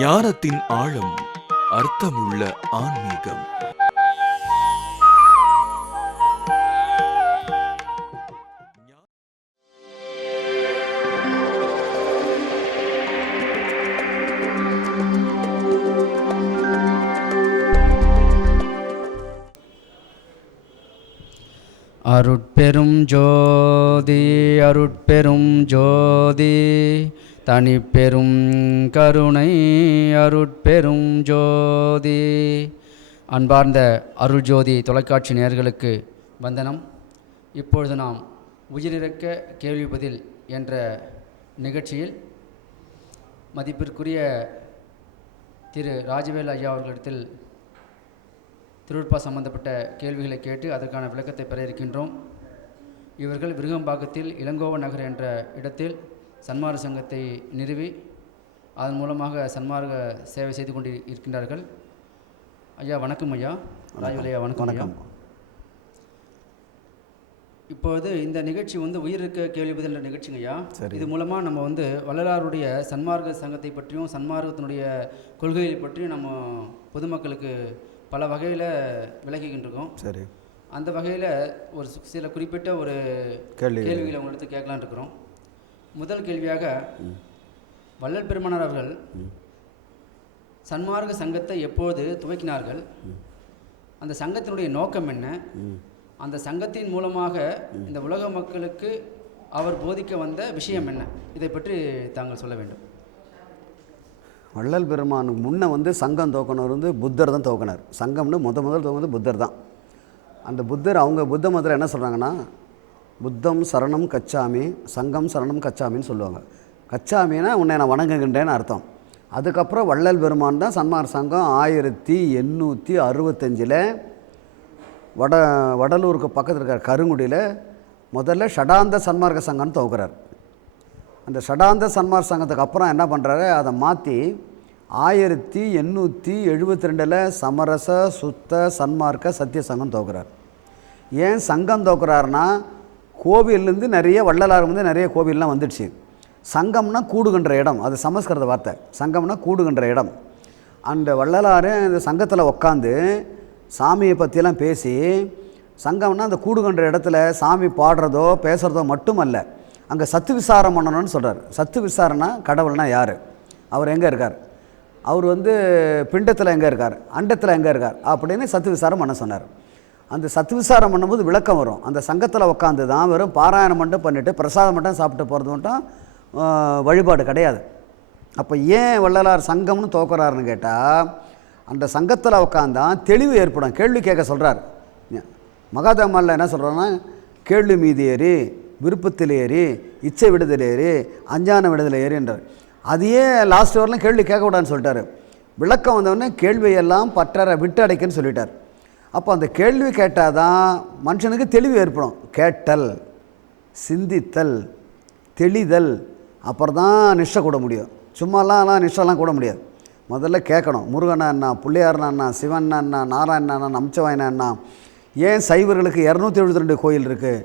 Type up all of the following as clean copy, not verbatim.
ஞானத்தின் ஆழம், அர்த்தமுள்ள ஆன்மீகம். அருட்பெரும் ஜோதி அருட்பெரும் ஜோதி தனிப்பெரும் கருணை அருட்பெரும் ஜோதி. அன்பார்ந்த அருள் ஜோதி தொலைக்காட்சி நேயர்களுக்கு வந்தனம். இப்பொழுது நாம் உயிரிழக்க கேள்வி பதில் என்ற நிகழ்ச்சியில் மதிப்பிற்குரிய திரு ராஜவேல் ஐயா அவர்களிடத்தில் திருவிழா சம்பந்தப்பட்ட கேள்விகளை கேட்டு அதற்கான விளக்கத்தை பெற இருக்கின்றோம். இவர்கள் விருகம்பாக்கத்தில் இளங்கோவன் நகர் என்ற இடத்தில் சன்மார்க்க சங்கத்தை நிறுவி அதன் மூலமாக சன்மார்க்க சேவை செய்து கொண்டு இருக்கின்றார்கள். ஐயா வணக்கம். ஐயா ராஜவேல் ஐயா வணக்கம். ஐயா இப்போது இந்த நிகழ்ச்சி உயிரிழக்க கேள்வி பதில் நிகழ்ச்சிங்க ஐயா. இது மூலமாக நம்ம வள்ளலாருடைய சன்மார்க்க சங்கத்தை பற்றியும் சன்மார்க்கத்தினுடைய கொள்கைகளை பற்றியும் நம்ம பொதுமக்களுக்கு பல வகையில் விளக்கிக்கின்றிருக்கோம். சரி, அந்த வகையில் ஒரு சில குறிப்பிட்ட ஒரு கேள்விகளை உங்களிடத்து கேட்கலான் இருக்கிறோம். முதல் கேள்வியாக, வள்ளல் பெருமானார் அவர்கள் சன்மார்க்க சங்கத்தை எப்போது துவக்கினார்கள்? அந்த சங்கத்தினுடைய நோக்கம் என்ன? அந்த சங்கத்தின் மூலமாக இந்த உலக மக்களுக்கு அவர் போதிக்க வந்த விஷயம் என்ன? இதை பற்றி தாங்கள் சொல்ல வேண்டும். வள்ளல் பெருமானுக்கு முன்னே சங்கம் துவக்கினவர் புத்தர் தான் துவக்கினார். சங்கம்னு முதல் துவங்கினது புத்தர் தான். அந்த புத்தர் அவங்க புத்த மதத்தில் என்ன சொல்கிறாங்கன்னா, புத்தம் சரணம் கச்சாமி, சங்கம் சரணம் கச்சாமின்னு சொல்லுவாங்க. கச்சாமின்னா உன்னை நான் வணங்குகின்றேன்னு அர்த்தம். அதுக்கப்புறம் வள்ளல் பெருமான் தான் சன்மார்க்க சங்கம் 1865 வடலூருக்கு பக்கத்தில் இருக்கிற கருங்குடியில் முதல்ல ஷடாந்த சன்மார்க்க சங்கம்னு துவக்கிறார். அந்த ஷடாந்த சன்மார்க்க சங்கத்துக்கு அப்புறம் என்ன பண்ணுறாரு, அதை மாற்றி 1872 சமரச சுத்த சன்மார்க்க சத்திய சங்கம் துவக்கிறார். ஏன் சங்கம் துவக்கிறாருன்னா, கோவிலேருந்து நிறைய வள்ளலார் நிறைய கோவில்லாம் வந்துடுச்சு. சங்கம்னா கூடுகின்ற இடம், அது சமஸ்கிருத வார்த்தை. சங்கம்னா கூடுகின்ற இடம். அந்த வள்ளலார் இந்த சங்கத்தில் உட்காந்து சாமியை பற்றியெல்லாம் பேசி, சங்கம்னா அந்த கூடுகின்ற இடத்துல சாமி பாடுறதோ பேசுகிறதோ மட்டுமல்ல, அங்கே சத்து விசாரம் பண்ணணும்னு சொல்கிறார். சத்து விசாரம்னா கடவுள்னா யார், அவர் எங்கே இருக்கார், அவர் பிண்டத்தில் எங்கே இருக்கார், அண்டத்தில் எங்கே இருக்கார் அப்படின்னு சத்து விசாரம் பண்ண சொன்னார். அந்த சத்து விசாரம் பண்ணும்போது விளக்கம் வரும். அந்த சங்கத்தில் உட்காந்து தான் வெறும் பாராயணம் மட்டும் பண்ணிவிட்டு பிரசாதம் மட்டும் சாப்பிட்டு போகிறது மட்டும் வழிபாடு கிடையாது. அப்போ ஏன் வள்ளலார் சங்கம்னு துவக்கிறாருன்னு கேட்டால், அந்த சங்கத்தில் உட்காந்தான் தெளிவு ஏற்படும். கேள்வி கேட்க சொல்கிறார். மகாத்மாவில் என்ன சொல்கிறாருன்னா, கேள்வி மீது ஏறி, விருப்பத்தில் ஏறி, இச்சை விடுதல் ஏறி, அஞ்ஞான விடுதலை ஏறின்றார். அதையே லாஸ்ட் வரலாம் கேள்வி கேட்கக்கூடாதுன்னு சொல்லிட்டார். விளக்கம் வந்தவொடனே கேள்வியெல்லாம் பற்றற விட்டு அடைக்குன்னு சொல்லிட்டார். அப்போ அந்த கேள்வி கேட்டால் தான் மனுஷனுக்கு தெளிவு ஏற்படும். கேட்டல், சிந்தித்தல், தெளிதல், அப்புறம் தான் நிஷ்டை கூட முடியும். சும்மாலாம் நிஷ்டெல்லாம் கூட முடியாது. முதல்ல கேட்கணும். முருகனா என்ன, பிள்ளையார்னா என்ன, சிவன்னா என்ன, நாராயணனா என்ன, நமச்சிவாயனா என்ன, ஏன் சைவர்களுக்கு 272 கோயில் இருக்குது,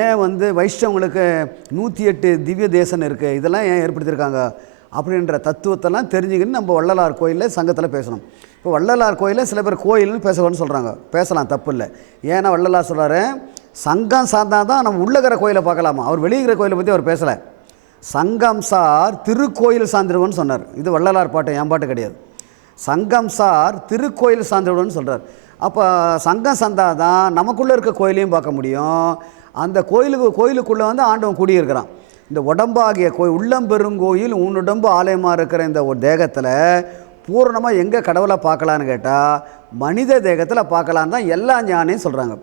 ஏன் வைஷ்ணவங்களுக்கு 108 திவ்ய தேசம் இருக்குது, இதெல்லாம் ஏன் ஏற்படுத்தியிருக்காங்க அப்படின்ற தத்துவத்தெல்லாம் தெரிஞ்சுக்கின்னு நம்ம வள்ளலார் கோயிலில் சங்கத்தில் பேசணும். இப்போ வள்ளலார் கோயிலில் சில பேர் கோயில்னு பேசணும்னு சொல்கிறாங்க. பேசலாம், தப்பு இல்லை. ஏன்னா வள்ளலார் சொல்கிறாரு, சங்கம் சார்ந்தால் தான் நம்ம உள்ளகிற கோயிலை பார்க்கலாமா. அவர் வெளியிற கோயிலை பற்றி அவர் பேசலை. சங்கம் சார் திருக்கோயில் சார்ந்திருவன்னு சொன்னார். இது வள்ளலார் பாட்டு, என் பாட்டு கிடையாது. சங்கம் சார் திருக்கோயில் சார்ந்திருவன்னு சொல்கிறார். அப்போ சங்கம் சார்ந்தால் தான் நமக்குள்ளே இருக்க கோயிலையும் பார்க்க முடியும். அந்த கோயிலுக்குள்ளே ஆண்டவன் குடியிருக்கிறான். இந்த உடம்பாகிய உள்ளம் பெருங்கோயில் உன்னுடம்பு ஆலயமாக இருக்கிற இந்த ஒரு தேகத்தில் பூரணமாக எங்கே கடவுளை பார்க்கலான்னு கேட்டால் மனித தேகத்தில் பார்க்கலான்னு தான் எல்லா ஞானியும் சொல்கிறாங்க.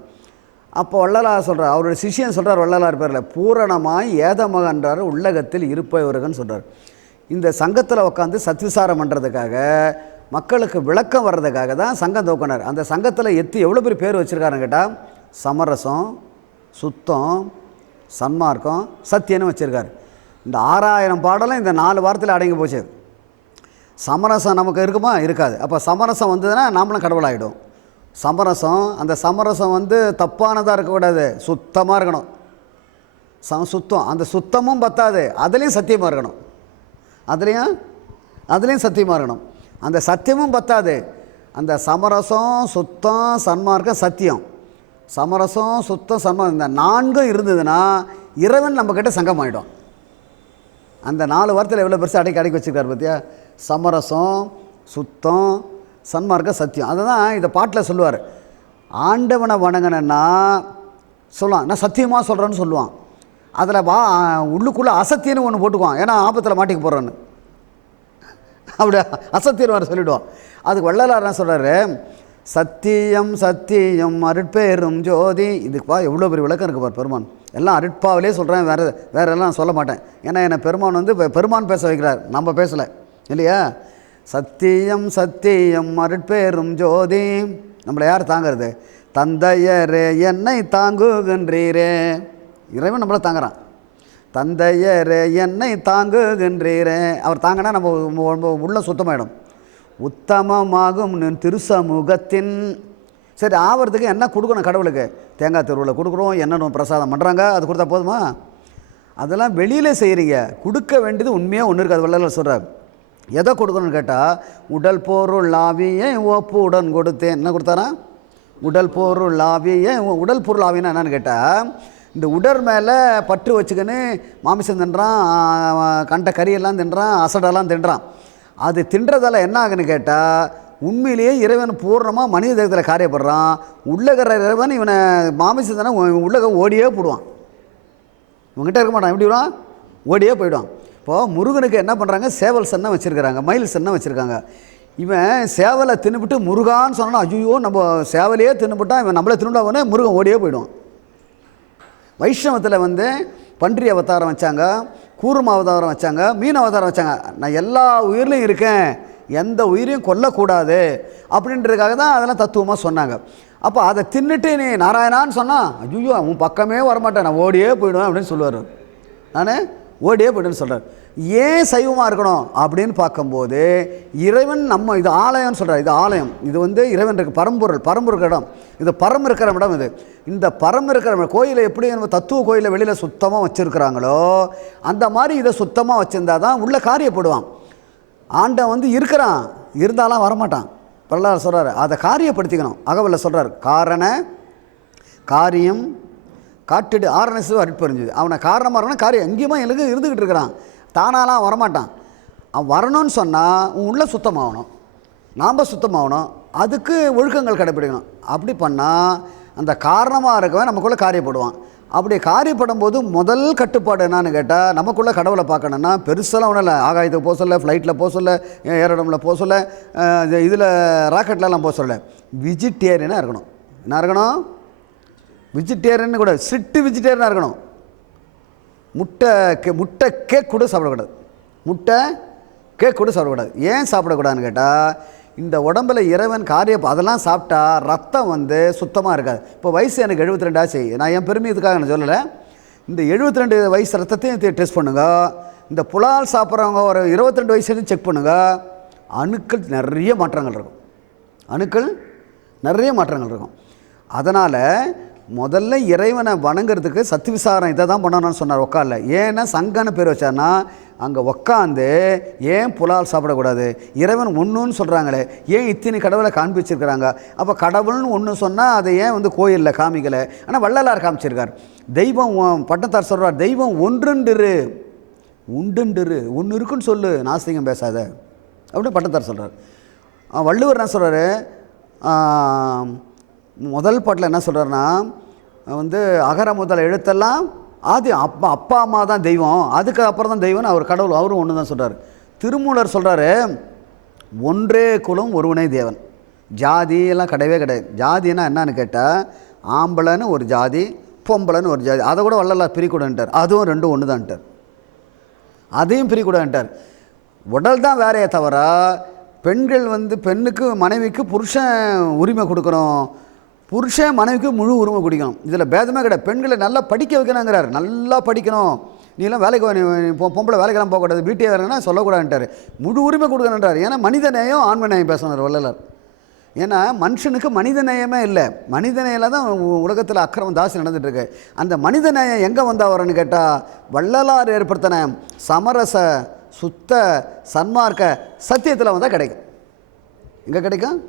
அப்போ வள்ளலார் சொல்கிறார், அவருடைய சிஷியன் சொல்கிறார் வள்ளலார் பேரில், பூரணமாய் ஏதமகன்றார் உள்ளகத்தில் இருப்பவர்கள்னு சொல்கிறார். இந்த சங்கத்தில் உட்காந்து சத்விசாரம் பண்ணுறதுக்காக, மக்களுக்கு விளக்கம் வர்றதுக்காக தான் சங்கம் துவக்கினார். அந்த சங்கத்தில் எவ்வளோ பேர் பேர் வச்சுருக்காருன்னு கேட்டால், சமரசம், சுத்தம், சன்மார்க்கம், சத்தியன்னு வச்சுருக்காரு. இந்த 6000 பாடலும் இந்த 4 வாரத்தில் அடங்கி போச்சு. சமரசம் நமக்கு இருக்குமா? இருக்காது. அப்போ சமரசம் வந்ததுன்னா நாமளும் கடவுளாகிடும். சமரசம், அந்த சமரசம் தப்பானதாக இருக்கக்கூடாது, சுத்தமாக இருக்கணும். சுத்தம், அந்த சுத்தமும் பத்தாது, அதுலேயும் சத்தியமாக இருக்கணும். அதுலேயும் அதுலேயும் சத்தியமாக இருக்கணும். அந்த சத்தியமும் பத்தாது, அந்த சமரசம், சுத்தம், சன்மார்க்கம், சத்தியம், சமரசம், சுத்தம், சன்மார்க்கம், இந்த 4 இருந்ததுன்னா இறைவன் நம்மக்கிட்ட சங்கம் ஆகிடும். அந்த 4 வாரத்தில் எவ்வளோ பெருசாக அடக்கி வச்சுருக்காரு பார்த்தியா? சமரசம், சுத்தம், சன்மார்க்கம், சத்தியம். அதை தான் இதை பாட்டில் சொல்லுவார். ஆண்டவனை வணங்கினா சொல்லுவான், நான் சத்தியமாக சொல்கிறேன்னு சொல்லுவான். அதில் உள்ளுக்குள்ளே அசத்தியன்னு ஒன்று போட்டுக்குவான், ஏன்னா ஆபத்தில் மாட்டிக்க போகிறேன்னு. அப்படி அசத்தியம் வர சொல்லிவிடுவான். அதுக்கு வள்ளலார் என்ன சொல்கிறாரு? சத்தியம் சத்தியம் அருட்பெரும் ஜோதி. இதுக்குப்பா எவ்வளோ பெரிய விளக்கம் இருக்குது பார் பெருமான். எல்லாம் அருட்பாவிலே சொல்கிறேன், வேறு எல்லாம் சொல்ல மாட்டேன். ஏன்னா என்னை பெருமான் வந்து பெருமான் பேச வைக்கிறார், நம்ம பேசலை இல்லையா? சத்தியம் சத்தியம் அருட்பெரும் ஜோதி. நம்மளை யார் தாங்கிறது? தந்தையரே என்னை தாங்குகின்றீரே. இறைவன் நம்மளை தாங்குறான். தந்தையரே என்னை தாங்குகின்றீரே. அவர் தாங்கினா நம்ம உள்ள சுத்தமாயிடும். உத்தமமாகும் திருசமூகத்தின். சரி, ஆவறதுக்கு என்ன கொடுக்கணும் கடவுளுக்கு? தேங்காய் தெருவில் கொடுக்குறோம், என்ன பிரசாதம் பண்ணுறாங்க, அது கொடுத்தா போதுமா? அதெல்லாம் வெளியில் செய்கிறீங்க. கொடுக்க வேண்டியது உண்மையாக ஒன்று இருக்குது. அது வள்ளலார் சொல்கிறார். எதை கொடுக்கணும்னு கேட்டால், உடல் பொருள் ஆவியை ஒப்புடன் கொடுத்தேன். என்ன கொடுத்தாரா? உடல் பொருள் ஆவியை. உடல் பொருள் ஆவின்னா என்னன்னு கேட்டால், இந்த உடல் மேலே பற்று வச்சுக்கின்னு மாமிசம் தின்றான், கண்ட கறியெல்லாம் தின்றான், அசடெல்லாம் தின்றான். அது தின்றதால் என்ன ஆகுன்னு கேட்டால், உண்மையிலேயே இறைவன் பூர்ணமாக மனித தேகத்தில் காரியப்படுறான். உள்ளகிற இறைவன் இவனை மாமிசம் தானே உள்ளக ஓடியே போடுவான். இவங்ககிட்ட இருக்க மாட்டான். எப்படி விடுவான்? ஓடியே போயிடுவான். இப்போது முருகனுக்கு என்ன பண்ணுறாங்க? சேவல் சன்னம் வச்சுருக்கிறாங்க, மயில் சன்னம் வச்சுருக்காங்க. இவன் சேவலை தின்னுபிட்டு முருகான்னு சொன்னா, ஐயோ நம்ம சேவலையே தின்னுபிட்டான், இவன் நம்மளே தின்னுட்டாங்கன்னே முருகன் ஓடியே போயிடுவான். வைஷ்ணவத்தில் வந்து பன்றி அவதாரம் வச்சாங்க, கூர்ம அவதாரம் வச்சாங்க, மீன் அவதாரம் வச்சாங்க. நான் எல்லா உயிர்லையும் இருக்கேன், எந்த உயிரையும் கொல்லக்கூடாது அப்படின்றதுக்காக தான் அதெல்லாம் தத்துவமாக சொன்னாங்க. அப்போ அதை தின்னுட்டு நீ நாராயணான்னு சொன்னால், ஐயோ அவன் பக்கமே வரமாட்டேன், நான் ஓடியே போயிடுவேன் அப்படின்னு சொல்லுவார். நான் ஓடியே போய்ட்டுன்னு சொல்கிறார். ஏன் சைவமாக இருக்கணும் அப்படின்னு பார்க்கும்போது, இறைவன் நம்ம இது ஆலயம்னு சொல்கிறார். இது ஆலயம், இது வந்து இறைவன் இருக்குது, பரம்பொருள் இடம், இது பரம் இருக்கிற இடம். இது இந்த பரம் இருக்கிற கோயிலை எப்படி நம்ம தத்துவ கோயிலை வெளியில் சுத்தமாக வச்சுருக்கிறாங்களோ அந்த மாதிரி இதை சுத்தமாக வச்சுருந்தா தான் உள்ளே காரியப்படுவான். ஆண்டன் வந்து இருக்கிறான், இருந்தாலும் வரமாட்டான். வள்ளலார் சொல்கிறார், அதை காரியப்படுத்திக்கணும். அகவலில் சொல்கிறார், காரண காரியம் காட்டுடு ஆரணசு அருட்பெருஞ்சது. அவனை காரணமாக இருக்கணும், காரியம் எங்கேயுமா எனக்கு இருந்துக்கிட்டு இருக்கிறான், தானாலாம் வரமாட்டான். அவன் வரணும்னு சொன்னால் உன் உள்ள சுத்தமாகணும், நாம் சுத்தமாகணும், அதுக்கு ஒழுக்கங்கள் கடைப்பிடிக்கணும். அப்படி பண்ணால் அந்த காரணமாக இருக்கவன் நமக்குள்ளே காரியப்படுவான். அப்படி காரியப்படும் போது முதல் கட்டுப்பாடு என்னான்னு கேட்டால், நமக்குள்ளே கடவுளை பார்க்கணுன்னா பெருசெல்லாம் ஒன்றும் இல்லை. ஆகாயத்துக்கு போக சொல்ல, ஃப்ளைட்டில் போக சொல்ல, ஏரோடமில் போக சொல்ல, இதில் ராக்கெட்லலாம் போக சொல்ல, வெஜிடேரியனாக இருக்கணும். என்ன இருக்கணும்? வெஜிடேரியன் கூட ஸ்ட்ரிக்ட் வெஜிடேரியனாக இருக்கணும். முட்டை கேக் கூட சாப்பிடக்கூடாது, முட்டை கேக் கூட சாப்பிடக்கூடாது. ஏன் சாப்பிடக்கூடாதுன்னு கேட்டால், இந்த உடம்பில் இறைவன் அதெல்லாம் சாப்பிட்டா ரத்தம் வந்து சுத்தமாக இருக்காது. இப்போ வயசு எனக்கு 72 ஆச்சு. நான் என் பெருமையதுக்காக நான் சொல்லலை. இந்த 72 வயசு ரத்தத்தையும் டெஸ்ட் பண்ணுங்க. இந்த புலால் சாப்பிட்றவங்க ஒரு 22 வயசுலேயும் செக் பண்ணுங்க. அணுக்கள் நிறைய மாற்றங்கள் இருக்கும், அணுக்கள் நிறைய மாற்றங்கள் இருக்கும். அதனால் முதல்ல இறைவனை வணங்குறதுக்கு சத்து விசாரம் இதை தான் பண்ணணும்னு சொன்னார். உட்கார்ல ஏன்னா சங்கன்னு பேர் வச்சார்னா, அங்கே உக்காந்து ஏன் புலால் சாப்பிடக்கூடாது, இறைவன் ஒன்றுன்னு சொல்கிறாங்களே, ஏன் இத்தனை கடவுளை காண்பிச்சிருக்கிறாங்க, அப்போ கடவுள்னு ஒன்று சொன்னால் அதை ஏன் வந்து கோயிலில் காமிக்கலை? ஆனால் வள்ளலார் காமிச்சிருக்கார். தெய்வம் பட்டத்தார் சொல்கிறார், தெய்வம் ஒன்றுண்டிரு, ஒன்று இருக்குன்னு சொல்லு, நாஸ்திகம் பேசாத அப்படின்னு பட்டத்தார் சொல்கிறார். வள்ளுவர் என்ன சொல்கிறாரு? முதல் பாட்டில் என்ன சொல்கிறாருன்னா, வந்து அகர முதல் எழுத்தெல்லாம் ஆதி அப்பா அம்மா தான் தெய்வம், அதுக்கு அப்புறம் தான் தெய்வம்னு அவர் கடவுள் அவரும் ஒன்று தான் சொல்கிறார். திருமூலர் சொல்கிறாரு, ஒன்றே குலம் ஒருவனே தேவன். ஜாதியெல்லாம் கிடையவே கிடையாது. ஜாதினா என்னன்னு கேட்டால், ஆம்பளைன்னு ஒரு ஜாதி, பொம்பளைன்னு ஒரு ஜாதி. அதை கூட வள்ளலார் பிரிக்கூடன்ட்டார். அதுவும் ரெண்டும் ஒன்று தான்ட்டார். அதையும் பிரிக்கூடன்ட்டார். உடல் தான் வேறையே தவிர, பெண்கள் வந்து பெண்ணுக்கு மனைவிக்கு புருஷன் உரிமை கொடுக்கணும், புருஷன் மனைவிக்கு முழு உரிமை கொடுக்கணும். இதில் பேதமே கிடையாது. பெண்களை நல்லா படிக்க வைக்கணுங்கிறார். நல்லா படிக்கணும், நீலாம் வேலைக்கு பொம்பளை வேலைக்கெல்லாம் போகக்கூடாது, வீட்டே வேலைன்னா சொல்லக்கூடாதுன்ட்டார். முழு உரிமை கொடுக்கணுன்றார். ஏன்னா மனித நேயம் ஆண்மை நேயம் பேசினார் வள்ளலார். ஏன்னா மனுஷனுக்கு மனித நேயமே இல்லை. மனித நேயில தான் உலகத்தில் அக்கிரமம் தாசி நடந்துகிட்ருக்கு. அந்த மனித நேயம் எங்கே வந்தால் வரன்னு கேட்டால், வள்ளலார் ஏற்படுத்தின சமரச சுத்த சன்மார்க்க சத்தியத்தில் வந்தால் கிடைக்கும். எங்கே கிடைக்கும்?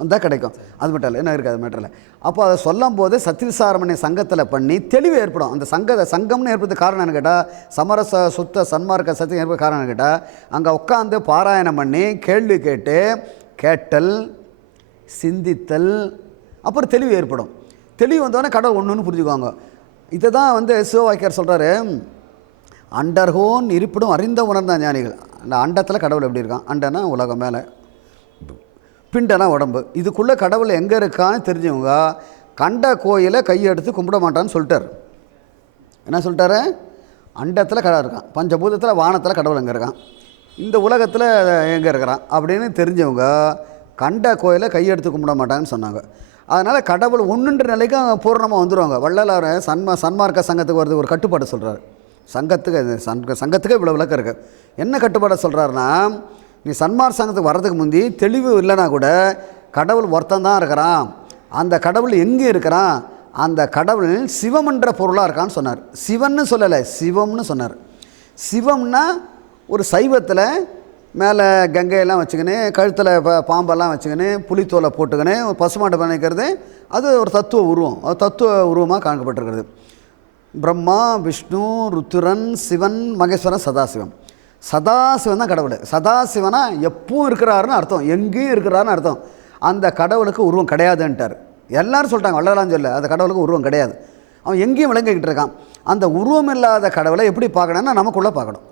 வந்தால் கிடைக்கும். அது மட்டும் இல்லை, என்ன இருக்குது, அது மட்டும் இல்லை. அப்போ அதை சொல்லும் போது சத்தியவிசாரமனை சங்கத்தில் பண்ணி தெளிவு ஏற்படும். அந்த சங்கம்னு ஏற்படுறது காரணம்னு கேட்டால், சமரச சுத்த சன்மார்க்க சத்தியம் ஏற்படுறது காரணம்னு கேட்டால், அங்கே உட்காந்து பாராயணம் பண்ணி கேள்வி கேட்டல் சிந்தித்தல், அப்புறம் தெளிவு ஏற்படும். தெளிவு வந்தோடனே கடவுள் ஒன்று புரிஞ்சுக்குவாங்க. இதை தான் சிவவாக்கியார் சொல்கிறாரு, அண்டர்கோன் இருப்பிடும் அறிந்த உணர்ந்த ஞானிகள். அந்த அண்டத்தில் கடவுள் எப்படி இருக்கான்? அண்டனா உலகம், மேலே பிண்டனா உடம்பு, இதுக்குள்ளே கடவுள் எங்கே இருக்கான்னு தெரிஞ்சவங்க கண்ட கோயிலை கையெடுத்து கும்பிட மாட்டான்னு சொல்லிட்டார். என்ன சொல்லிட்டாரு? அண்டத்தில் கடவுள் இருக்கான், பஞ்சபூதத்தில் வானத்தில் கடவுள் எங்கே இருக்கான், இந்த உலகத்தில் எங்கே இருக்கிறான் அப்படின்னு தெரிஞ்சவங்க கண்ட கோயிலை கையெடுத்து கும்பிட மாட்டாங்கன்னு சொன்னாங்க. அதனால் கடவுள் ஒன்றுன்ற நிலைக்கு பூர்ணமாக வந்துடுவாங்க. வள்ளலார் சன்மார்க்க சங்கத்துக்கு வருது ஒரு கட்டுப்பாடு சொல்கிறார். சங்கத்துக்கு இவ்வளோ விளக்கம் இருக்குது. என்ன கட்டுப்பாடை சொல்கிறாருன்னா, நீ சன்மார்க்க சங்கத்துக்கு வர்றதுக்கு முந்தி தெளிவு இல்லைனா கூட கடவுள் ஒருத்தன் தான் இருக்கிறான், அந்த கடவுள் எங்கே இருக்கிறான், அந்த கடவுள் சிவம்ன்ற பொருளாக இருக்கான்னு சொன்னார். சிவன்னு சொல்லலை, சிவம்னு சொன்னார். சிவம்னா ஒரு சைவத்தில் மேலே கங்கையெல்லாம் வச்சுக்கின்னு, கழுத்தில் பாம்பெல்லாம் வச்சுக்கின்னு, புலித்தோலை போட்டுக்கின்னு ஒரு பசுமாட்டை பண்ணிக்கிறது, அது ஒரு தத்துவ உருவம், அது தத்துவ உருவமாக காண்பப்பட்டிருக்கிறது. பிரம்மா, விஷ்ணு, ருத்ரன், சிவன், மகேஸ்வரன், சதாசிவம். சதாசிவன் தான் கடவுள். சதாசிவனா எப்பவும் இருக்கிறாருன்னு அர்த்தம், எங்கேயும் இருக்கிறாருன்னு அர்த்தம். அந்த கடவுளுக்கு உருவம் கிடையாதுன்ட்டார். எல்லோரும் சொல்லிட்டாங்க, வள்ளலான்னு சொல்ல, அந்த கடவுளுக்கு உருவம் கிடையாது, அவன் எங்கேயும் விளங்கிக்கிட்டு இருக்கான். அந்த உருவம் இல்லாத கடவுளை எப்படி பார்க்கணுன்னா நமக்குள்ளே பார்க்கணும்.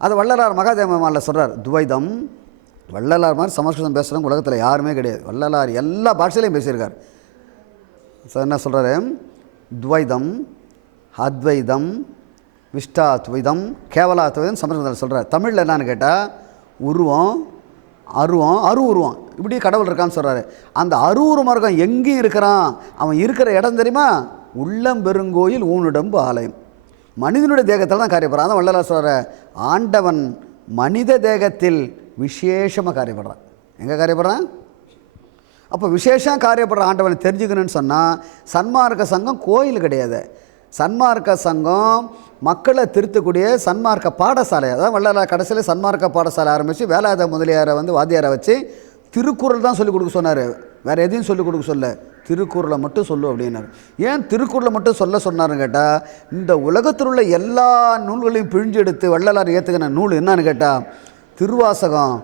அது வள்ளலார் மகாதேவமாலில் சொல்கிறார். துவைதம், வள்ளலார் மாதிரி சமஸ்கிருதம் பேசுகிறவங்க உலகத்தில் யாருமே கிடையாது. வள்ளலார் எல்லா பாஷையிலையும் பேசியிருக்கார். என்ன சொல்கிறாரு? துவைதம், அத்வைதம், விஷ்டாத்வைதம், கேவலாத்வைதம் சமஸ்கிருதத்தில் சொல்கிறார். தமிழில் என்னான்னு கேட்டால் உருவம், உருவம், இப்படி கடவுள் இருக்கான்னு சொல்கிறாரு. அந்த உருவம் இருக்கும் எங்கேயும் இருக்கிறான், அவன் இருக்கிற இடம் தெரியுமா? உள்ளம் பெருங்கோயில் ஊனுடம்பு ஆலயம். மனிதனுடைய தேகத்தில் தான் காரியப்படுறான். அதான் வள்ளலார் சொல்கிற, ஆண்டவன் மனித தேகத்தில் விசேஷமாக காரியப்படுறான். எங்கே காரியப்படுறான்? அப்போ விசேஷம் காரியப்படுற ஆண்டவனை தெரிஞ்சுக்கணுன்னு சொன்னால் சன்மார்க்க சங்கம் கோயில் கிடையாது. சன்மார்க்க சங்கம் மக்களை திருத்தக்கூடிய சன்மார்க்க பாடசாலை. அதான் வள்ளலார் கடைசியில் சன்மார்க்க பாடசாலை ஆரம்பித்து வேலாயுத முதலியாரை வாத்தியாரை வச்சு திருக்குறள் தான் சொல்லிக் கொடுக்க சொன்னார். வேறு எதையும் சொல்லிக் கொடுக்க சொல்ல, திருக்குறளை மட்டும் சொல்லு அப்படின்னாரு. ஏன் திருக்குறளை மட்டும் சொன்னாருன்னு கேட்டால், இந்த உலகத்தில் உள்ள எல்லா நூல்களையும் பிழிஞ்சு எடுத்து வள்ளலார் ஏற்றுக்கின நூல் என்னான்னு கேட்டால் திருவாசகம்,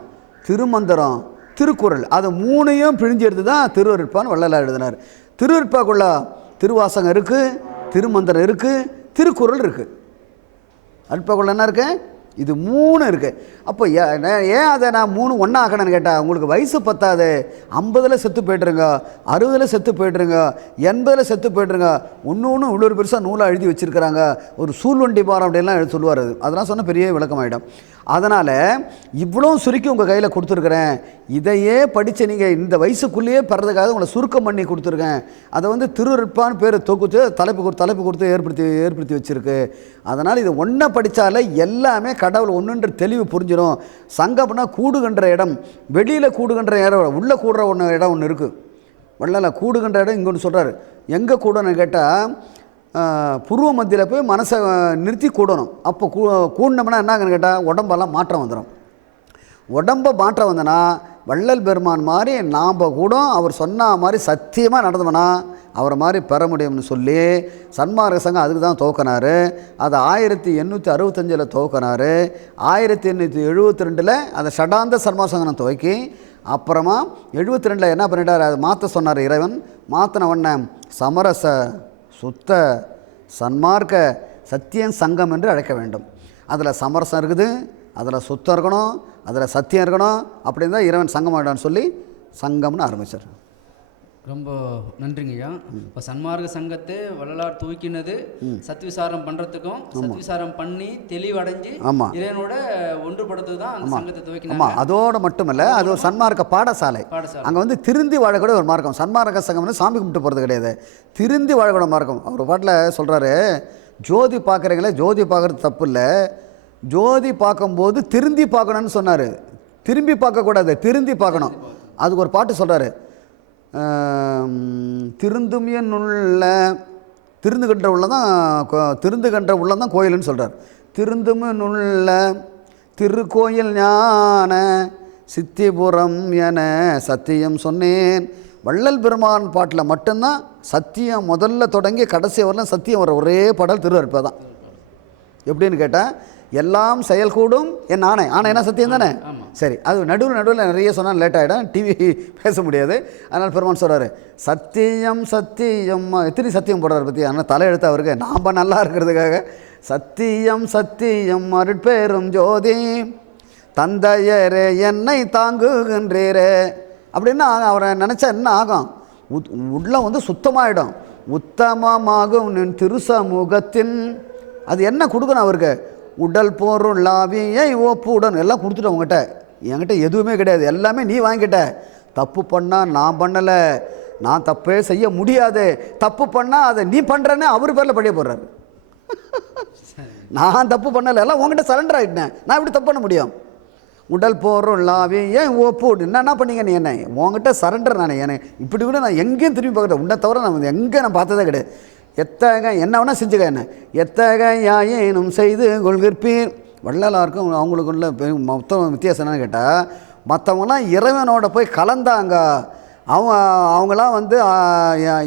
திருமந்திரம், திருக்குறள். அது மூணையும் பிழிஞ்சு எடுத்து தான் திருவருட்பான்னு வள்ளலார் எழுதினார். திருவருட்பாக்குள்ள திருவாசகம் இருக்குது, திருமந்திரம் இருக்குது, திருக்குறள் இருக்குது. அருட்பாக்குள்ள என்ன இருக்குது? இது மூணு இருக்குது. அப்போ ஏன் அதை நான் மூணு ஒன்றா ஆக்கணும்னு கேட்டால், உங்களுக்கு வயசு பத்தாது, 50 செத்து போய்ட்டுருங்க, 60 செத்து போய்ட்டுருங்க, 80 செத்து போய்ட்டுருங்க, ஒன்று இவ்வளோ பெருசாக நூலாக எழுதி வச்சுருக்கிறாங்க, ஒரு சூழ்வண்டி பாரம் அப்படின்லாம் எழுதி சொல்லுவார். அதெல்லாம் சொன்னால் பெரிய விளக்கமாயிடும். அதனால் இவ்வளோ சுருக்கி உங்கள் கையில் கொடுத்துருக்குறேன், இதையே படித்து நீங்கள் இந்த வயசுக்குள்ளேயே பெறதுக்காக உங்களை சுருக்கம் பண்ணி கொடுத்துருக்கேன். அதை திருவருட்பான்னு பேர் தொகுத்து தலைப்பு கொடுத்து ஏற்படுத்தி வச்சுருக்கு. அதனால் இது ஒன்றை படித்தாலே எல்லாமே கடவுள் ஒன்றுன்ற தெளிவு புரிஞ்சிடும். சங்கம்னா கூடுகின்ற இடம், வெளியில் கூடுகின்ற இடம், உள்ளே கூடுற இடம் ஒன்று இருக்குது. வள்ளலார் கூடுகின்ற இடம் இங்கே ஒன்று சொல்கிறார். எங்கே கூடணும்னு கேட்டால், புருவ மத்தியில் போய் மனசை நிறுத்தி கூடணும். அப்போ கூடினோம்னா என்னங்கன்னு கேட்டால் உடம்பெல்லாம் மாற்றம் வந்துடும். உடம்பை மாற்றம் வந்தனா வள்ளல் பெருமான் மாதிரி நாம் கூட அவர் சொன்ன மாதிரி சத்தியமாக நடந்தோம்னா அவரை மாதிரி பெற முடியும்னு சொல்லி சன்மார்க்க சங்கம் அதுக்கு தான் துவக்கினார். அதை 1865 துவக்கினார். 1872 அந்த ஷடாந்த சன்மார்க்க சங்கம் துவக்கி அப்புறமா 72 என்ன பண்ணிட்டார், அதை மாற்ற சொன்னார் இறைவன். மாற்றின உடனே சமரச சுத்த சன்மார்க்க சத்தியம் சங்கம் என்று அழைக்க வேண்டும். அதில் சமரசம் இருக்குது, அதில் சுத்தம் இருக்கணும், அதில் சத்தியம் இருக்கணும். அப்படின்னு தான் இறைவன் சங்கம் ஆகிடான்னு சொல்லி சங்கம்னு ஆரம்பித்தார். ரொம்ப நன்றிங்கய்யா. இப்போ சன்மார்க்க சங்கத்தை வள்ளலார் தூக்கினது சத்விசாரம் பண்ணுறதுக்கும், சத்விசாரம் பண்ணி தெளிவடைஞ்சு இறைவனோட ஒன்றுபடுத்து தான் அந்த சங்கத்தை துவக்கினாங்க. அதோடு மட்டுமல்ல, அது ஒரு சன்மார்க்க பாடசாலை. அங்கே திருந்தி வாழக்கூடிய ஒரு மார்க்கம். சன்மார்க்க சங்கம் சாமி கும்பிட்டு போகிறது கிடையாது, திருந்தி வாழக்கூடிய மார்க்கம். அவர் பாட்டில் சொல்கிறாரு, ஜோதி பார்க்குறீங்களே, ஜோதி பார்க்குறது தப்பு இல்லை, ஜோதி பார்க்கும்போது திருந்தி பார்க்கணும்னு சொன்னார். திரும்பி பார்க்கக்கூடாது, திருந்தி பார்க்கணும். அதுக்கு ஒரு பாட்டு சொல்கிறாரு, திருந்துகின்ற உள்ளதான் கோயிலுன்னு சொல்கிறார். திருந்துமுன்னுள்ள திருக்கோயில் ஞான சித்திபுரம் என சத்தியம் சொன்னேன். வள்ளல் பெருமான் பாட்டில் மட்டும்தான் சத்தியம் முதல்ல தொடங்கி கடைசி வரலாம் சத்தியம் வர ஒரே பாடல் திருவருட்பா தான். எப்படின்னு கேட்டால் எல்லாம் செயல்கூடும் என் ஆணை, ஆணைனா சத்தியம் தானே. சரி, அது நடுவில் நிறைய சொன்னால் லேட் ஆகிடும், டிவி பேச முடியாது. அதனால் பெருமான் சொல்கிறாரு சத்தியம் சத்தியம், எத்தனை சத்தியம் போடுறாரு பற்றி. ஆனால் தலையெழுத்து அவருக்கு நாம் நல்லா இருக்கிறதுக்காக சத்தியம் சத்தியம் அருட்பெரும் ஜோதி தந்தையரே என்னை தாங்குகின்றீரே அப்படின்னா அவரை நினச்சா என்ன ஆகும், உள்ள சுத்தமாகிடும். உத்தமமாகும் நின் திருசமூகத்தின் அது என்ன கொடுக்கணும் அவருக்கு, உடல் பொருள் ஆவியை ஒப்புடன் எல்லாம் கொடுத்துட்டு அவங்ககிட்ட. என்கிட்ட எதுவுமே கிடையாது, எல்லாமே நீ வாங்கிட்ட. தப்பு பண்ணால் நான் பண்ணலை, நான் தப்பே செய்ய முடியாது, தப்பு பண்ணால் அதை நீ பண்ணுறேன்னு அவர் பேரில் பழிய போடுறாரு. நான் தப்பு பண்ணலை, எல்லாம் உங்ககிட்ட சரண்டர் ஆகிட்டேன், நான் எப்படி தப்பு பண்ண முடியும். உடல் பொருள் ஆவியை ஒப்புடு என்ன பண்ணீங்க நீ, என்ன உங்ககிட்ட சரண்டர் நானே. எனக்கு இப்படி கூட நான் எங்கேயும் திரும்பி பார்க்குறேன், உன்னை தவிர நான் எங்கே நான் பார்த்ததே கிடையாது. எத்தக என்ன வேணால் செஞ்சுக்க, என்ன எத்தக யாயேனும் செய்து கொள்கிற்பீர். வள்ளலாருக்கும் அவங்களுக்குள்ள மொத்த வித்தியாசம் என்னன்னு கேட்டால், மற்றவங்களாம் இறைவனோட போய் கலந்தாங்க, அவங்களாம்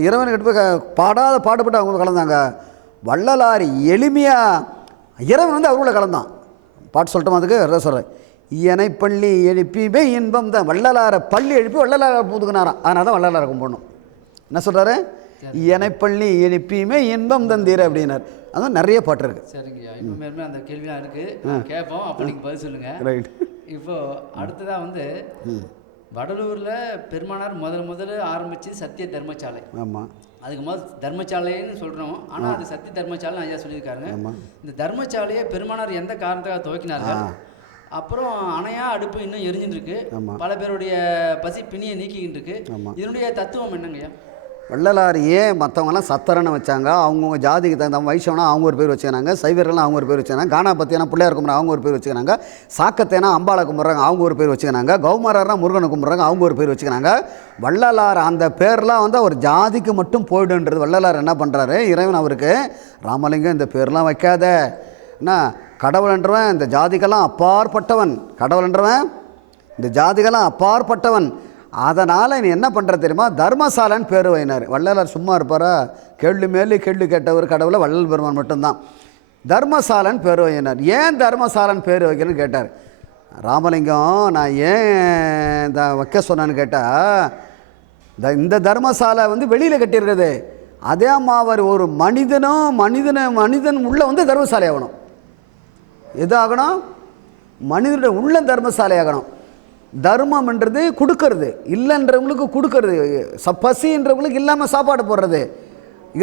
இறைவன்கிட்ட போய் பாடுபட்டு அவங்க கலந்தாங்க. வள்ளலார் எளிமையாக இறைவன் அவங்கள கலந்தான். பாட்டு சொல்லிட்டோம், அதுக்கு அதான் சொல்கிறேன். இயனை பள்ளி எழுப்பி இன்பம் தான். வள்ளலாரை பள்ளி எழுப்பி வள்ளலாரை பூதுக்குனாராம், அதனால தான் வள்ளலாரை கும்பிடணும். என்ன சொல்கிறாரு, இயனைப்பள்ளி எழுப்பியுமே இன்பம் தந்தீர அப்படின்னார். அதான் நிறைய பாட்டு இருக்கு. சரிங்கய்யா, இன்னுமே அந்த கேள்வியாக இருக்குது, கேட்போம், அப்போ நீங்கள் பதில் சொல்லுங்கள். ரைட். இப்போ அடுத்ததாக வடலூரில் பெருமானார் முதல்ல ஆரம்பித்து சத்திய தர்மசாலை. ஆமாம், அதுக்கு தர்மசாலைன்னு சொல்கிறோம், ஆனால் அது சத்திய தர்மசாலை ஐயா சொல்லியிருக்காருங்க. இந்த தர்மசாலையை பெருமானார் எந்த காரணத்துக்காக துவக்கினார்கள், அப்புறம் அணையா அடுப்பு இன்னும் எரிஞ்சுட்டு இருக்கு, பல பேருடைய பசி பிணியை நீக்கிக்கிட்டு இருக்கு, இதனுடைய தத்துவம் என்னங்கய்யா? வள்ளலார் ஏன் மற்றவங்களாம் சத்தரனை வச்சாங்க, அவங்கவுங்க ஜாதிக்கு தகுந்த வைஷ்ணவனா அவங்க ஒரு பேர் வச்சுக்கிறாங்க, சைவர்கள்லாம் அவங்க ஒரு பேர் வச்சுக்கிறாங்க, கானாபத்தியனா பிள்ளையார் கும்பிட்றாங்க அவங்க ஒரு பேர் வச்சுக்கிறாங்க, சாக்கத்தேனா அம்பாளை கும்பிட்றாங்க அவங்க ஒரு பேர் வச்சுக்கிறாங்க, கௌமாரா முருகனை கும்பிட்றாங்க அவங்க ஒரு பேர் வச்சுக்கிறாங்க. வள்ளலார் அந்த பேர்லாம் ஒரு ஜாதிக்கு மட்டும் போய்டுன்றது. வள்ளலார் என்ன பண்ணுறாரு, இறைவன் அவருக்கு ராமலிங்கம் இந்த பேர்லாம் வைக்காத, என்ன கடவுள்ன்றவன் இந்த ஜாதிக்கெல்லாம் அப்பாற்பட்டவன், கடவுள்ன்றவன் இந்த ஜாதிக்கெல்லாம் அப்பாற்பட்டவன், அதனால் நீ என்ன பண்ணுற தெரியுமா, தர்மசாலைன்னு பேர் வைனார். வள்ளலார் சும்மா இருப்பாரா, கேள்வி மேலே கேள்வி கேட்டவர் கடவுளை வள்ளல் பெருமான் மட்டும்தான். தர்மசாலைன்னு பேர் வைனார். ஏன் தர்மசாலைன்னு பேர் வைக்கிறேன்னு கேட்டார். ராமலிங்கம் நான் ஏன் வைக்க சொன்னான்னு கேட்டால், இந்த தர்மசாலை வெளியில் கட்டியிருக்குது, அதே மாதிரி ஒரு மனிதன் உள்ள தர்மசாலை ஆகணும். எது ஆகணும், மனிதனுடைய உள்ள தர்மசாலை ஆகணும். தர்மம்ன்றது கொடுக்கறது, இல்லைன்றவங்களுக்கு கொடுக்கறது, பசின்றவங்களுக்கு இல்லாமல் சாப்பாடு போடுறது,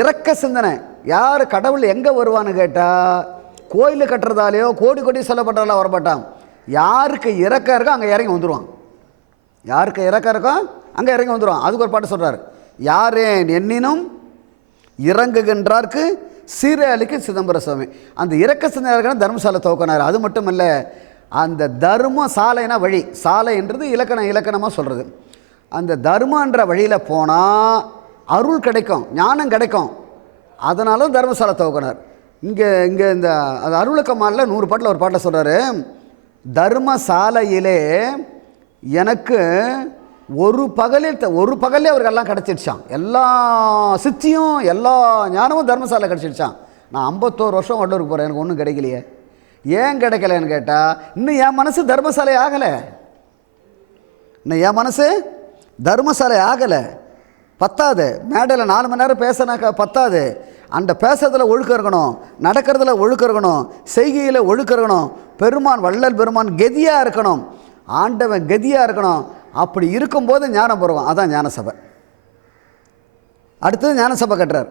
இறக்க சிந்தனை. யார் கடவுள் எங்கே வருவான்னு கேட்டால், கோயில் கட்டுறதாலேயோ கோடி செலவு பண்ணுறதால வரமாட்டான். யாருக்கு இறக்கம் இருக்கோ அங்கே இறங்கி வந்துடுவான், யாருக்கு இறக்கம் இருக்கோ அங்கே இறங்கி வந்துடுவான். அதுக்கு ஒரு பாட்டு சொல்கிறார், யாரேன் எண்ணினும் இறங்குகின்றார்க்கு சீரழிக்கு சிதம்பர சுவாமி. அந்த இறக்க சிந்தனை தர்மசாலை துவக்கினார். அது மட்டும் இல்லை, அந்த தர்ம சாலைனா வழி, சாலைன்றது இலக்கணமாக சொல்கிறது. அந்த தர்மன்ற வழியில் போனால் அருள் கிடைக்கும், ஞானம் கிடைக்கும், அதனால தர்மசாலை துவக்கினார். இங்கே இந்த அது அருளுக்கமாரில் 100 பாட்டில் ஒரு பாட்டில் சொல்கிறாரு, தர்மசாலையிலே எனக்கு ஒரு பகலே அவருக்கு எல்லாம் கிடச்சிடுச்சான், எல்லா சித்தியும் எல்லா ஞானமும் தர்மசாலை கிடச்சிடுச்சான். நான் 51 வருஷம் வடலூருக்கு போகிறேன், எனக்கு ஒன்றும் கிடைக்கலையே. ஏன் கிடைக்கலன்னு கேட்டால், இன்னும் என் மனசு தர்மசாலை ஆகலை, இன்னும் என் மனசு தர்மசாலை ஆகலை. பத்தாது, மேடையில் 4 மணி நேரம் பேசினாக்கா பத்தாது, அந்த பேசுறதுல ஒழுக்கம் இருக்கணும், நடக்கிறதுல ஒழுக்கம் இருக்கணும், செய்கையில் ஒழுக்கம் இருக்கணும். பெருமான் வள்ளல் பெருமான் கதியாக இருக்கணும், ஆண்டவன் கதியாக இருக்கணும். அப்படி இருக்கும்போது ஞானம் பெறுவான். அதான் ஞானசபை. அடுத்தது ஞானசபை கட்டுறார்.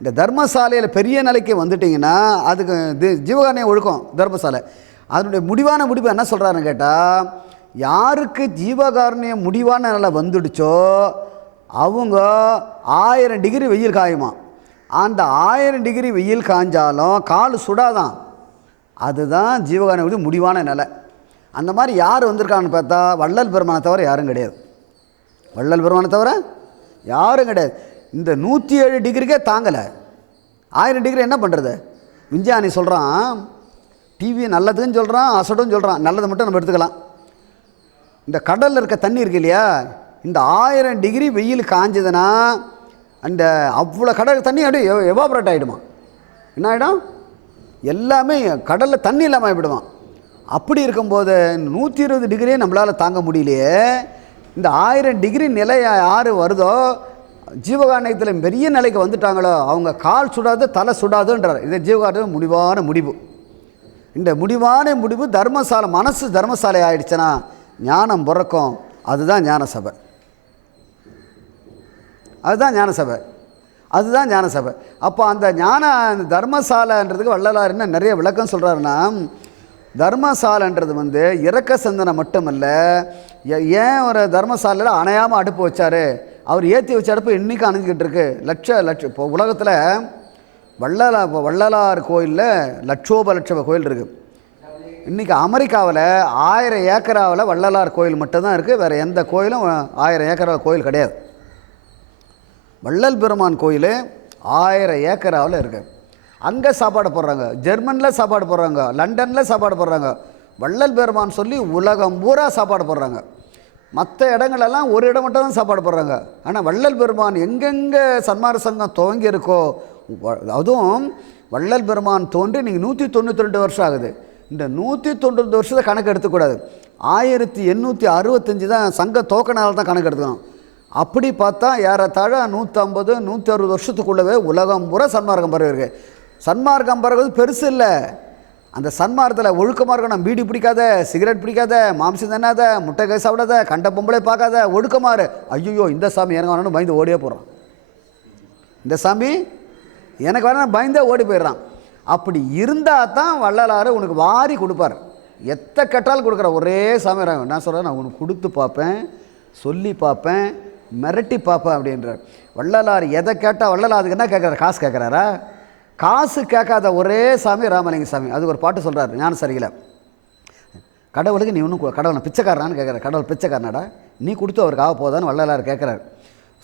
இந்த தர்மசாலையில் பெரிய நிலைக்கு வந்துட்டிங்கன்னா அதுக்கு ஜீவகாரணிய ஒழுக்கம் தர்மசாலை. அதனுடைய முடிவான முடிவு என்ன சொல்கிறாருன்னு கேட்டால், யாருக்கு ஜீவகாரணிய முடிவான நிலை வந்துடுச்சோ அவங்க 1000 டிகிரி வெயில் காயுமா. அந்த 1000 டிகிரி வெயில் காய்ஞ்சாலும் கால் சுடாதான். அதுதான் ஜீவகாரணிய முடிவான நிலை. அந்த மாதிரி யார் வந்திருக்கான்னு பார்த்தா வள்ளல் பெருமானை தவிர யாரும் கிடையாது. வள்ளல் பெருமானை தவிர யாரும் கிடையாது. இந்த 107 டிகிரிக்கே தாங்கலை. 1000 டிகிரி என்ன பண்ணுறது? விஞ்ஞானி சொல்கிறான், டிவி நல்லதுன்னு சொல்கிறான், அசடும் சொல்கிறான். நல்லதை மட்டும் நம்ம எடுத்துக்கலாம். இந்த கடலில் இருக்க தண்ணி இருக்கு இல்லையா, இந்த 1000 டிகிரி வெயில் காஞ்சதுன்னா அந்த அவ்வளோ கடல் தண்ணி அப்படியே எவாபரேட் ஆகிடுமா. என்ன ஆகிடும்? எல்லாமே கடலில் தண்ணி இல்லாமல் ஆகிவிடுவான். அப்படி இருக்கும்போது 120 டிகிரியே நம்மளால் தாங்க முடியலையே. இந்த 1000 டிகிரி நிலை யார் வருதோ, ஜீவகாரணத்தில் பெரிய நிலைக்கு வந்துட்டாங்களோ, அவங்க கால் சுடாது தலை சுடாதுன்றார். இது ஜீவகாரணத்தில் முடிவான முடிவு. இந்த முடிவான முடிவு தர்மசாலை, மனசு தர்மசாலை ஆயிடுச்சுன்னா ஞானம் பிறக்கும். அதுதான் ஞான சபை. அதுதான் ஞான சபை. அதுதான் ஞான சபை. அப்போ அந்த தர்மசாலைன்றதுக்கு வள்ளலார் என்ன நிறைய விளக்கம் சொல்கிறாருன்னா, தர்மசாலைன்றது இறக்க சிந்தனை மட்டுமல்ல. ஏன் ஒரு தர்மசாலையில் அணையாமல் அடுப்பு வச்சார்? அவர் ஏற்றி வச்ச அடுப்பு இன்றைக்கும் அணைஞ்சிக்கிட்டு இருக்கு. லட்சம் இப்போ உலகத்தில் வள்ளலார் கோயிலில் லட்சோப கோயில் இருக்குது. இன்றைக்கி அமெரிக்காவில் 1000 ஏக்கராவில் வள்ளலார் கோயில் மட்டும்தான் இருக்குது. வேறு எந்த கோயிலும் 1000 ஏக்கராவில் கோயில் கிடையாது. வள்ளல் பெருமான் கோயில் 1000 ஏக்கராவில் இருக்குது. அங்கே சாப்பாடு போடுறாங்க, ஜெர்மனில் சாப்பாடு போடுறாங்க, லண்டனில் சாப்பாடு போடுறாங்க. வள்ளல் பெருமான் சொல்லி உலகம் பூரா சாப்பாடு போடுறாங்க. மற்ற இடங்களெல்லாம் ஒரு இடம் மட்டும் தான் சாப்பாடு போடுறாங்க. ஆனால் வள்ளல் பெருமான் எங்கெங்கே சன்மார்க்க சங்கம் துவங்கி இருக்கோ, அதுவும் வள்ளல் பெருமான் தோன்றி நீங்கள் 192 வருஷம் ஆகுது. இந்த 192 வருஷத்தை கணக்கு எடுத்துக்கூடாது. 1865 தான் சங்கம் தோக்கனால தான் கணக்கு எடுத்துக்கணும். அப்படி பார்த்தா ஏறத்தாழ 150 160 வருஷத்துக்குள்ளவே உலகம் பூரா சன்மார்க்கம் பரவிருக்கு. சன்மார்க்கம் பரவுறது பெருசு இல்லை. அந்த சன்மார்க்கத்தில் ஒழுக்கமாக இருக்கணும். பீடி பிடிக்காத, சிகரெட் பிடிக்காத, மாம்சம் தண்ணாத, முட்டை கை சாப்பிடாத, கண்ட பொம்பளை பார்க்காத, ஒழுக்கமாறு. ஐயோ இந்த சாமி எனக்கு வேணும்னு பயந்து ஓடியே போகிறான். இந்த சாமி எனக்கு வேணும் பயந்தே ஓடி போயிடுறான். அப்படி இருந்தால் தான் வள்ளலார் உனக்கு வாரி கொடுப்பார். எத்த கேட்டாலும் கொடுக்குற ஒரே சாமி நான் சொல்கிறேன், நான் உனக்கு கொடுத்து பார்ப்பேன், சொல்லி பார்ப்பேன், மிரட்டி பார்ப்பேன் அப்படின்றார். வள்ளலார் எதை கேட்டால் வள்ளலார் அதுக்கு என்ன கேட்குறாரு? காசு கேட்குறாரா? காசு கேட்காத ஒரே சாமி ராமலிங்க சாமி. அதுக்கு ஒரு பாட்டு சொல்கிறார் ஞான சரியில்லை. கடவுளுக்கு நீ ஒன்றும் கடவுளை பிச்சைக்காரனான்னு கேட்குற. கடவுள் பிச்சைக்காரனாடா, நீ கொடுத்து அவருக்கு ஆக போதான்னு வள்ளலார் கேட்குறாரு.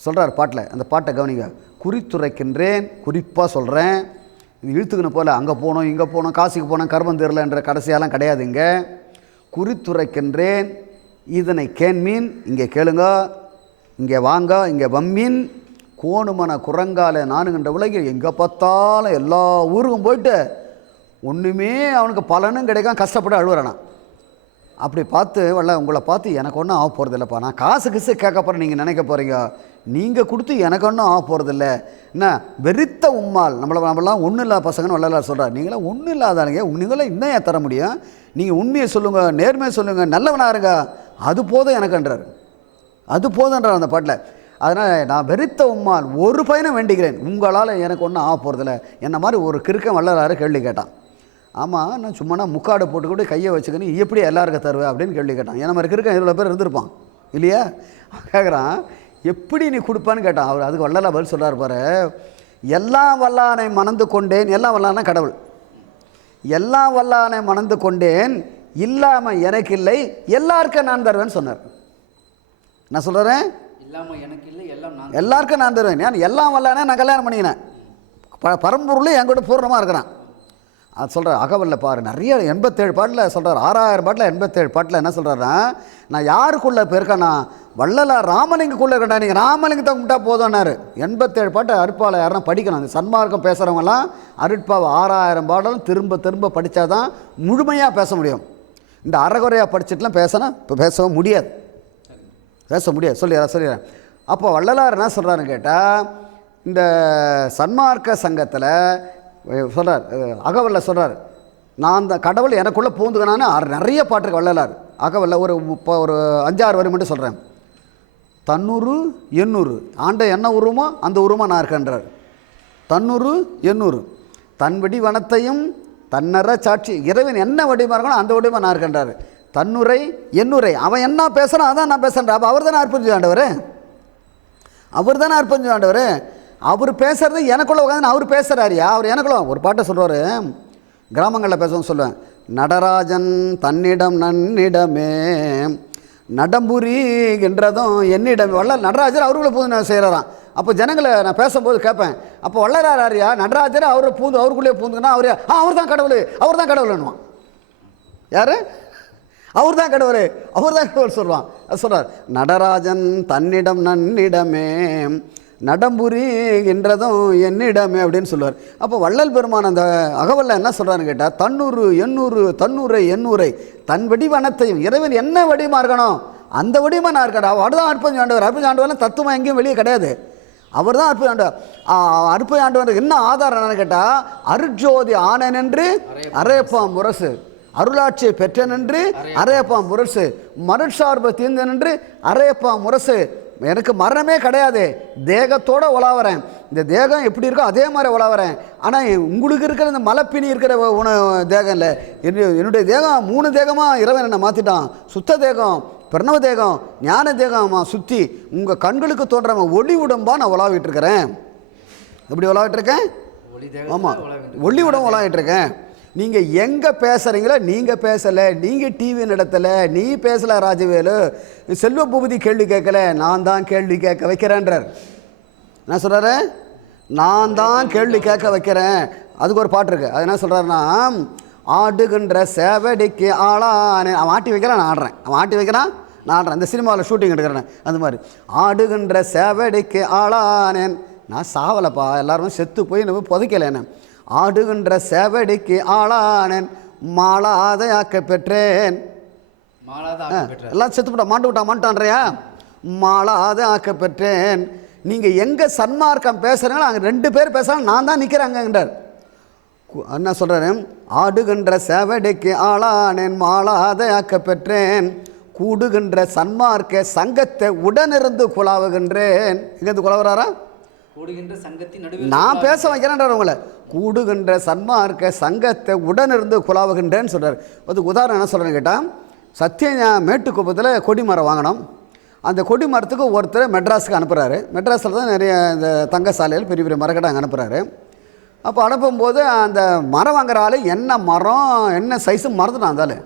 சொல்கிறார் பாட்டில். அந்த பாட்டை கவனிங்க. குறித்துரைக்கின்றேன், குறிப்பாக சொல்கிறேன். இது இழுத்துக்கணும் போல் அங்கே போகணும் இங்கே போகணும் காசுக்கு போனோம் கர்மம் தெரியலன்ற கடைசியாலாம் கிடையாது. இங்கே குறித்துரைக்கின்றேன், இதனை கேண்மீன், இங்கே கேளுங்க, இங்கே வாங்க, இங்கே வம்மீன், கோணுமன குரங்கால நானுங்கன்ற உலகில் எங்கே பார்த்தாலும் எல்லா ஊருக்கும் போயிட்டு ஒன்றுமே அவனுக்கு பலனும் கிடைக்காம கஷ்டப்பட்டு அழுவுறானா. அப்படி பார்த்து உங்களை பார்த்து எனக்கு ஒன்றும் ஆக போகிறது இல்லைப்பா, நான் காசு கிசு கேட்க போகிறேன் நீங்கள் நினைக்க போகிறீங்க, நீங்கள் கொடுத்து எனக்கு ஒன்றும் ஆக போகிறதில்ல. என்ன வெறித்த உம்மால் நம்மளாம் ஒன்றும் இல்லாத பசங்கன்னு வள்ளலார் சொல்கிறார். நீங்களாம் ஒன்றும் இல்லாதானுங்க, நீங்களாம் இன்னும் ஏன் தர முடியும்? நீங்கள் உண்மையை சொல்லுங்கள், நேர்மையை சொல்லுங்கள், நல்லவனாக இருங்க, அது போதும் எனக்குன்றார். அது போதுன்றார் அந்த பாட்டில். அதனால் நான் வெறித்த உம்மால் ஒரு பையனை வேண்டிக்கிறேன், உங்களால் எனக்கு ஒன்றும் ஆக போகிறதில்ல. என்ன மாதிரி ஒரு கிறுக்கன் வள்ளலார் கேள்வி கேட்டான். ஆமாம், நான் சும்மா முக்காடு போட்டுக்கூட கையை வச்சுக்கணும் எப்படி எல்லாருக்கும் தருவேன் அப்படின்னு கேள்வி கேட்டான். ஏன்னா மாதிரி கிறுக்கன் இவ்வளோ பேர் இருந்திருப்பான் இல்லையா? கேட்குறான் எப்படி நீ கொடுப்பான்னு கேட்டான். அவர் அதுக்கு வள்ளலார் பதில் சொல்கிறார் பாரு, எல்லாம் வல்லானை மணந்து கொண்டேன், எல்லாம் வல்லான கடவுள், எல்லாம் வல்லானை மணந்து கொண்டேன், இல்லாமல் எனக்கு இல்லை, எல்லாருக்கும் நான் தருவேன்னு சொன்னார். நான் சொல்கிறேன், இல்லாமல் எனக்கு இல்லை, எல்லாம் எல்லாருக்கும் நான் தருவேன். ஏன் எல்லாம் வல்லானே நான் கல்யாணம் பண்ணிக்கினேன், பரம்பொருளே என் கூட பூர்ணமாக இருக்கிறான். அது சொல்கிறார் அகவல்ல பாரு, நிறைய 87 பாட்டில் சொல்கிறார், 6000 பாட்டில் 87 பாட்டில் என்ன சொல்கிறாருன்னா, நான் யாருக்குள்ளே போயிருக்கேன்னா வள்ளலார் ராமலிங்கக்குள்ளே இருக்கேன்டா, நீங்கள் ராமலிங்கத்தை கும்பிட்டா போதும்னாரு. 87 பாட்டு அருட்பாவை யாருன்னா படிக்கணும். அந்த சன்மார்க்கம் பேசுகிறவங்கலாம் அருட்பாவை 6000 பாடலும் திரும்ப திரும்ப படித்தா தான் முழுமையாக பேச முடியும். இந்த அறகுறையாக படிச்சுட்டுலாம் பேசினா இப்போ பேசவும் முடியாது, பேச முடியாது. சொல்லிடுறேன். அப்போ வள்ளலார் என்ன சொல்கிறாருன்னு கேட்டால், இந்த சன்மார்க்க சங்கத்தில் சொல்கிறார், அகவல்ல சொல்கிறார், நான் அந்த கடவுள் எனக்குள்ளே பூந்துக்கனான்னு நிறைய பாட்டுருக்கு வள்ளலார் அகவல்ல. ஒரு 5-6 வரி மட்டும் சொல்கிறேன். தன்னூறு எண்ணூறு ஆண்ட என்ன உருவமோ அந்த உருவமாக நான் இருக்கேன்றார். தன்னூறு எண்ணூறு தன் வடி வனத்தையும் தன்னற சாட்சி, இறைவன் என்ன வடிவமாக இருக்கணும் அந்த வடிவமாக நான் இருக்கேன்றார். தன்னுரை எண்ணூரை, அவன் என்ன பேசுகிறான் அதான் நான் பேசுகிறேன். அப்போ அவர் தானே அர்ப்பணிச்சு ஆண்டவர், அவர் தானே அர்ப்பணிச்சு ஆண்டவர். அவர் பேசுகிறது எனக்குள்ளே உட்காந்து அவர் பேசுகிறாரியா, அவர் எனக்குள்ள ஒரு பாட்டை சொல்லுவார், கிராமங்களில் பேசுவோம் சொல்லுவேன், நடராஜன் தன்னிடம் நன்னிடமே நடம்புரிகின்றதும் என்னிடம். வள்ளல் நடராஜர் அவருக்குள்ளே பூந்து செய்கிறாராம். அப்போ ஜனங்களை நான் பேசும்போது கேட்பேன், அப்போ வள்ளலார் யாரியா, நடராஜர் அவரை பூந்து அவருக்குள்ளே பூந்துங்கன்னா அவர் தான் கடவுள், அவர் தான் கடவுள்னுவான். யார்? அவர் தான் கடவுள், அவர் தான் கடவுள் சொல்லுவான். அது சொல்கிறார், நடராஜன் தன்னிடம் நன்னிடமே நடம்புரிகின்றதும் என்னிடமே அப்படின்னு சொல்லுவார். அப்போ வள்ளல் பெருமான் அந்த அகவல்ல என்ன சொல்கிறான்னு கேட்டால், தன்னூறு எண்ணூறு தன்னூரை எண்ணூரை தன் வடிவனத்தையும், இறைவன் என்ன வடிவமாக இருக்கணும் அந்த வடிவமாக நான் இருக்கடா. அவர் தான் அற்புதம் ஆண்டவர். அற்புதம் ஆண்டவர்லாம் தத்துவம் எங்கேயும் வெளியே கிடையாது. அவர் தான் அற்புதம் ஆண்டவர். அற்புதம் ஆண்டவர் என்ன ஆதாரம் என்னன்னு கேட்டால், அருட்ஜோதி ஆனன் என்று அரையப்பாம் முரசு, அருளாட்சியை பெற்றன் என்று அரையப்பாம் முரசு, மருட்சார்பை தீர்ந்தன் என்று அரையப்பாம் முரசு. எனக்கு மரணமே கிடையாது, தேகத்தோடு உலாவறேன். இந்த தேகம் எப்படி இருக்கோ அதே மாதிரி உலாவறேன். ஆனால் உங்களுக்கு இருக்கிற இந்த மலைப்பினி இருக்கிற தேகம் இல்லை. என்னுடைய தேகம் 3 தேகமாக இறைவன் என்னை மாற்றிட்டான். சுத்த தேகம், பிரணவ தேகம், ஞான தேகமா சுற்றி உங்கள் கண்களுக்கு தோன்ற ஒளி உடம்பா நான் உலாவிட்டு இருக்கிறேன். எப்படி உலாவிட்டு இருக்கேன்? ஆமாம், ஒளி உடம்பு உலாவிட்டு இருக்கேன். நீங்கள் எங்கே பேசுகிறீங்களோ நீங்கள் பேசலை, நீங்கள் டிவி நடத்தலை, நீ பேசலை ராஜவேலு, செல்வ பூபதி கேள்வி கேட்கல, நான் தான் கேள்வி கேட்க வைக்கிறேன்றார். என்ன சொல்கிறாரு? நான் தான் கேள்வி கேட்க வைக்கிறேன். அதுக்கு ஒரு பாட்டு இருக்குது. அது என்ன சொல்கிறாருன்னா, ஆடுகின்ற சேவடிக்கு ஆளானே. அவன் ஆட்டி வைக்கிறான், நான் ஆடுறேன். அவன் ஆட்டி வைக்கிறான், நான் ஆடுறேன். இந்த சினிமாவில் ஷூட்டிங் எடுக்கிறேன். அந்த மாதிரி ஆடுகின்ற சேவடிக்கு ஆளானேன். நான் சாவலைப்பா, எல்லாருமே செத்து போய் நம்ம புதைக்கலை. ஆடுகின்ற சேவடிக்கு ஆளானேன் மாளாதையாக்க பெற்றேன். எல்லாம் செத்து விட்டா மாட்டான்றியா? மாளாத ஆக்க பெற்றேன். நீங்கள் எங்கே சன்மார்க்கம் பேசுகிறீங்களோ அங்கே 2 பேர் பேசுகிறாங்க, நான் தான் நிற்கிறாங்கன்றார். என்ன சொல்கிறாரு? ஆடுகின்ற சேவடிக்கு ஆளானேன் மாளாதையாக்க பெற்றேன், கூடுகின்ற சன்மார்க்க சங்கத்தை உடனிருந்து குழாவுகின்றேன். எங்கேருந்து குழவுறாரா? நான் பேச வைக்கிறேன்றார் உங்களை. கூடுகின்ற சன்மார்க்க சங்கத்தை உடனிருந்து குழாவுகின்றேன்னு சொல்கிறார். அதுக்கு உதாரணம் என்ன சொல்கிறேன்னு கேட்டால், சத்தியஞா மேட்டுக்குப்பத்தில் கொடிமரம் வாங்கினோம். அந்த கொடிமரத்துக்கு ஒருத்தர் மெட்ராஸுக்கு அனுப்புகிறாரு. மெட்ராஸில் தான் நிறைய இந்த தங்க சாலையில் பெரிய பெரிய மரக்கடை அங்கே அனுப்புகிறாரு. அப்போ அனுப்பும்போது அந்த மரம் வாங்குற ஆள் என்ன மரம் என்ன சைஸு மறந்துட்டான். அந்த ஆள்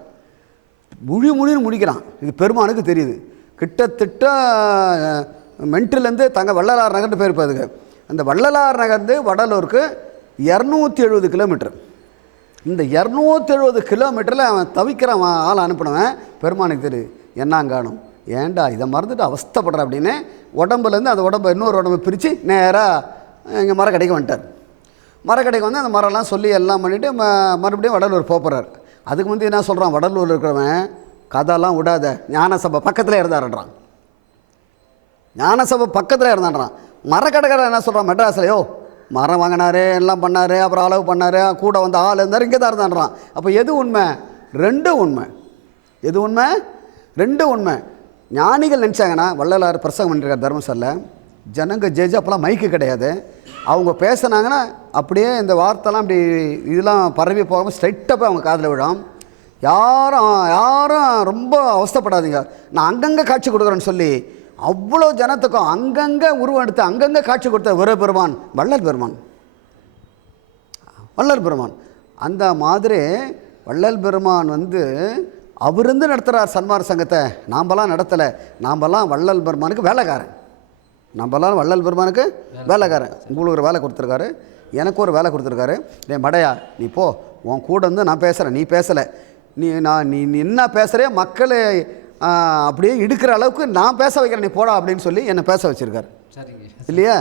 முழின்னு முடிக்கிறான். இது பெருமானுக்கு தெரியுது. கிட்டத்தட்ட மென்ட்லேருந்து வள்ளலார் நகர்னு பேர் அதுக்கு. அந்த வள்ளலார் நகர்ந்து வடலூருக்கு 270 கிலோமீட்டர். இந்த 270 கிலோமீட்டரில் அவன் தவிக்கிறான். ஆள் அனுப்பினவன் பெருமானுக்கு தெரியுது. என்னங்காணும், ஏன்டா இதை மறந்துட்டு அவஸ்தப்படுற அப்படின்னு உடம்புலேருந்து அந்த உடம்பை இன்னொரு உடம்பை பிரித்து நேராக எங்கள் மரக்கடைக்கு வந்துட்டார். மரக்கடைக்கு வந்து அந்த மரம்லாம் சொல்லி எல்லாம் பண்ணிவிட்டு மறுபடியும் வடலூர் போகிறார். அதுக்கு வந்து என்ன சொல்கிறான், வடலூரில் இருக்கிறவன் கதைலாம் விடாத, ஞானசபை பக்கத்தில் இருந்தாருன்றான். ஞானசபை பக்கத்தில் இருந்தான்றான். மரக்கடைக்காரன் என்ன சொல்கிறான், மெட்ராஸ்லையோ மரம் வாங்கினார், எல்லாம் பண்ணார், அப்புறம் அளவு பண்ணார், கூட வந்து ஆள் இருந்தார், இங்கே தான் இருந்தான்றான். அப்போ எது உண்மை? 2 உண்மை. எது உண்மை? 2 உண்மை. ஞானிகள் நினச்சாங்கன்னா, வள்ளலார் பிரசங்கம் பண்ணியிருக்கார் தர்மசாலையில், ஜனங்க ஜெஜ் அப்போலாம் மைக்கு கிடையாது. அவங்க பேசுனாங்கன்னா அப்படியே இந்த வார்த்தைலாம் அப்படி இதெல்லாம் பரவி போகாமல் ஸ்ட்ரைட்டாக போய் அவங்க காதில் விடும். யாரும் ரொம்ப அவஸ்தைப்படாதீங்க, நான் அங்கங்கே காட்சி கொடுக்குறேன்னு சொல்லி அவ்வளோ ஜனத்துக்கும் அங்கங்கே உருவம் எடுத்து அங்கங்கே காட்சி கொடுத்த ஒரே பெருமான் வள்ளல் பெருமான். வள்ளல் பெருமான் அந்த மாதிரி வள்ளல் பெருமான் வந்து அவருந்து நடத்துகிறார் சன்மார்க்க சங்கத்தை. நாம்பலாம் நடத்தலை, நாம்பலாம் வள்ளல் பெருமானுக்கு வேலைக்காரன். நம்மளாம் வள்ளல் பெருமானுக்கு வேலைக்காரன். உங்களுக்கு ஒரு வேலை கொடுத்துருக்காரு, எனக்கு ஒரு வேலை கொடுத்துருக்காரு. டே மடையா, நீ போ, உன் கூட வந்து நான் பேசுகிறேன், நீ பேசலை, நீ என்ன பேசுகிறே மக்களை அப்படியே இடுக்கிற அளவுக்கு நான் பேச வைக்கிறேன், நீ போடா அப்படின்னு சொல்லி என்னை பேச வச்சுருக்காரு. இல்லையா?